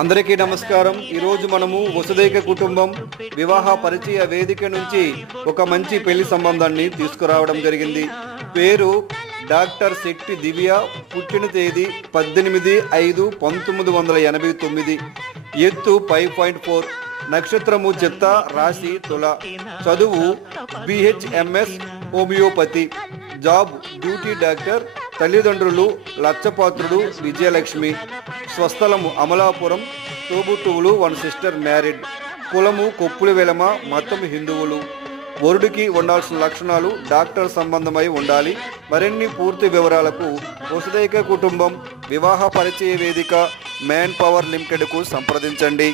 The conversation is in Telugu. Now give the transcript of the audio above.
అందరికీ నమస్కారం. ఈరోజు మనము వసుదైక కుటుంబం వివాహ పరిచయ వేదిక నుంచి ఒక మంచి పెళ్ళి సంబంధాన్ని తీసుకురావడం జరిగింది. పేరు డాక్టర్ శెట్టి దివ్య పుట్టిన తేదీ పద్దెనిమిది ఐదు పంతొమ్మిది వందల ఎనభై తొమ్మిది. ఎత్తు ఫైవ్ పాయింట్ ఫోర్ నక్షత్రము చెత్త రాశి తుల. చదువు BHMS homeopathy job duty doctor తల్లిదండ్రులు లచ్చపాత్రుడు విజయలక్ష్మి స్వస్థలము అమలాపురం తోబుట్టువులు వన్ సిస్టర్ మ్యారీడ్ కులము కొప్పులు వెలమ మతం హిందువులు. వరుడికి ఉండాల్సిన లక్షణాలు డాక్టర్ సంబంధమై ఉండాలి. మరిన్ని పూర్తి వివరాలకు వసుదైక కుటుంబం వివాహ పరిచయ వేదిక మ్యాన్ పవర్ లిమిటెడ్కు సంప్రదించండి.